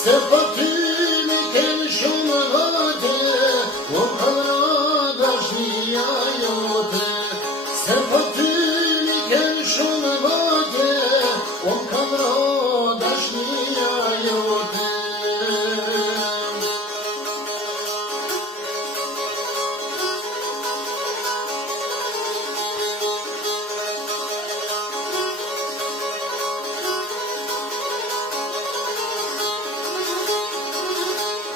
Se për ty mi kem shumë vate, o këra dashnia jote. Se për ty mi kem shumë vate, o këra dashnia jote.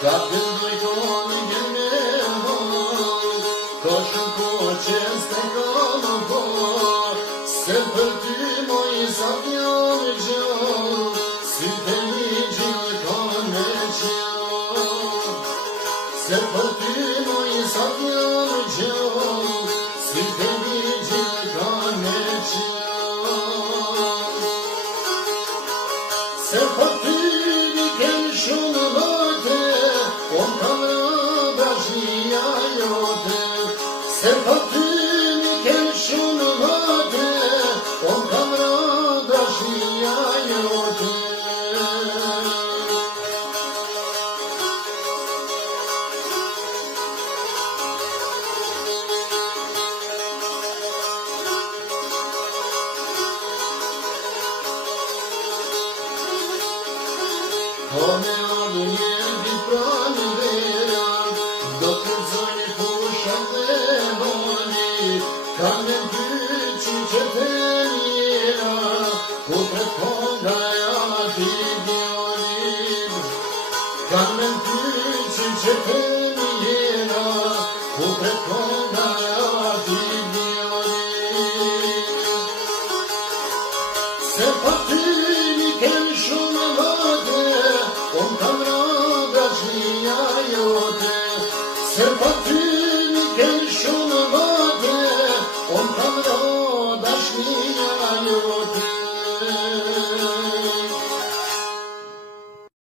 Ka gëndoj tonë gjene hoj, ka shumë ko qenë s'te ka më po, se për ty moj sa t'jam gjallë, si të një gjallë ka me qallë. Se për ty moj sa t'jam gjallë, si të një gjallë ka me qallë. Se për ty mi kem shumë vate, o këra dashnia jote. Se për ty mi kem shumë vate, o këra dashnia jote. Ko me ardhë një vit pranë vera, do të zoni pushat dhe boni, kam në pyqi që të njera, ku të konga ati dionit. Kam në pyqi që të njera, ku të konga ati dionit. Se për ty mi kem shumë vate, o këra dashnia jote. Se për ty